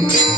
Thank you.